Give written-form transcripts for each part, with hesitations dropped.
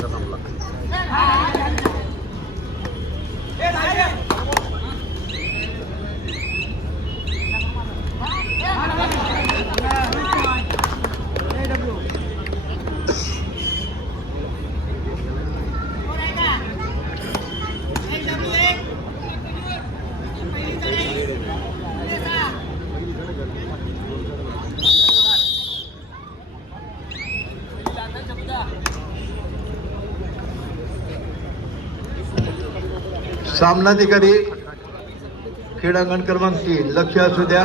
संपला का संपला. सामनाधिकारी क्रीडांगण क्रमांक 3 लक्ष असू द्या.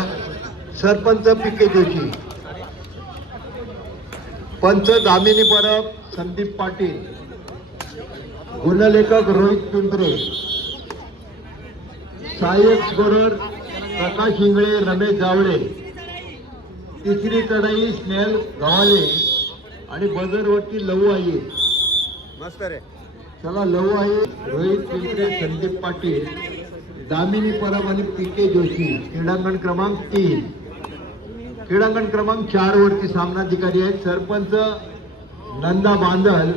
सरपंच पी.के. जोशी, पंच दामिनी परब संदीप पाटील, गुणलेखक रोहित पिंपरे, सहाय्यक स्कोरर प्रकाश इंगळे रमेश जावळे, तिसरी चढाई स्नेहल गव्हाले आणि बजरवरती लहू आहे. मस्त रे. चला लहू आहे रोहित पिंपरे संदीप पाटील, दामिनी परब आणि पी.के. जोशी. क्रीडांगण क्रमांक 3. क्रीडांगण क्रमांक 4 वरती सामनाधिकारी आहेत सरपंच नंदा बांदल,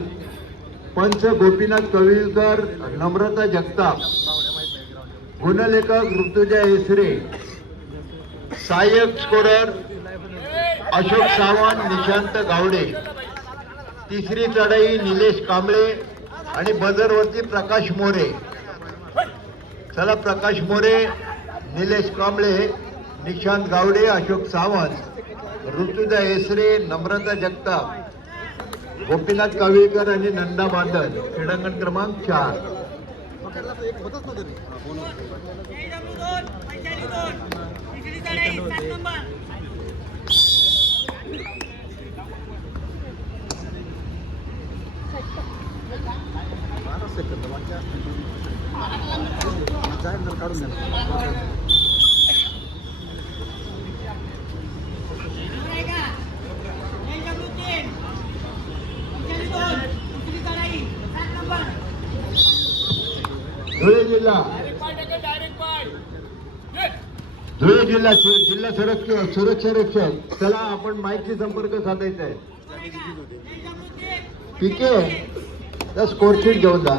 पंच गोपीनाथ कविलकर, नम्रता जगताप, गुणलेखक ऋतुजा हेसरे, सहाय्यक स्कोरर अशोक सावंत, निशांत गावडे, तिसरी चढाई निलेश कांबळे आणि बजरवरती प्रकाश मोरे. चला प्रकाश मोरे, निलेश कांबळे, निशांत गावडे, अशोक सावंत, ऋतुजा हेसरे, नम्रता जगताप, गोपीनाथ कावीळकर आणि नंदा बांदल. क्रीडांगण क्रमांक 4. काढून धुळे जिल्हा जिल्हा सुरक्षा रक्षक. चला आपण माईकशी संपर्क साधायचा आहे. पीके त्या स्कोरशीट घेऊन जा.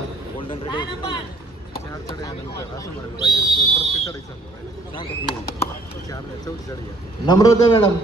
नम्रता मॅडम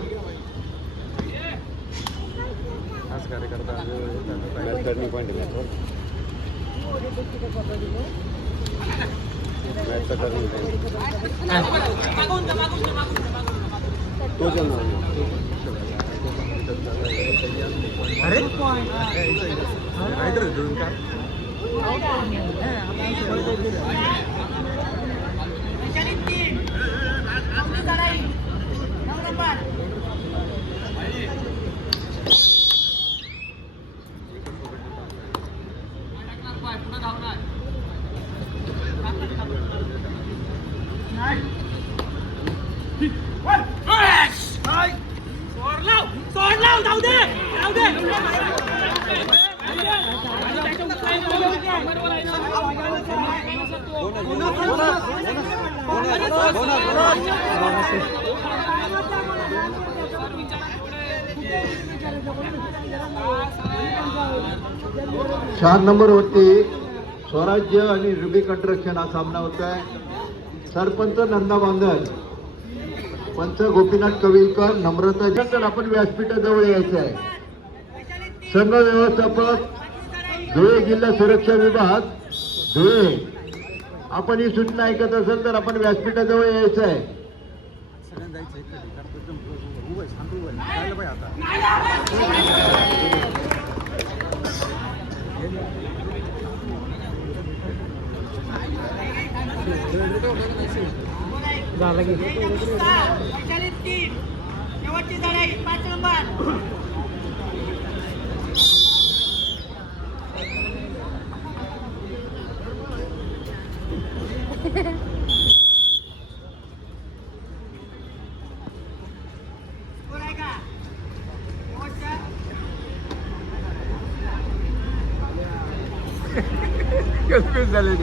चार नंबर वरती स्वराज्य आणि रुबी कंस्ट्रक्शन हा सामना होत आहे. सरपंच नंदा बांदल, पंच गोपीनाथ कविलकर, नम्रता जगताप. आपण व्यासपीठाजवळ यायचं आहे. संघ व्यवस्थापक धुळे जिल्हा सुरक्षा विभाग धुळे. आपण ही सूचना ऐकत असेल तर आपण व्यासपीठाजवळ यायचं आहे. कन्फ्यूज झाले.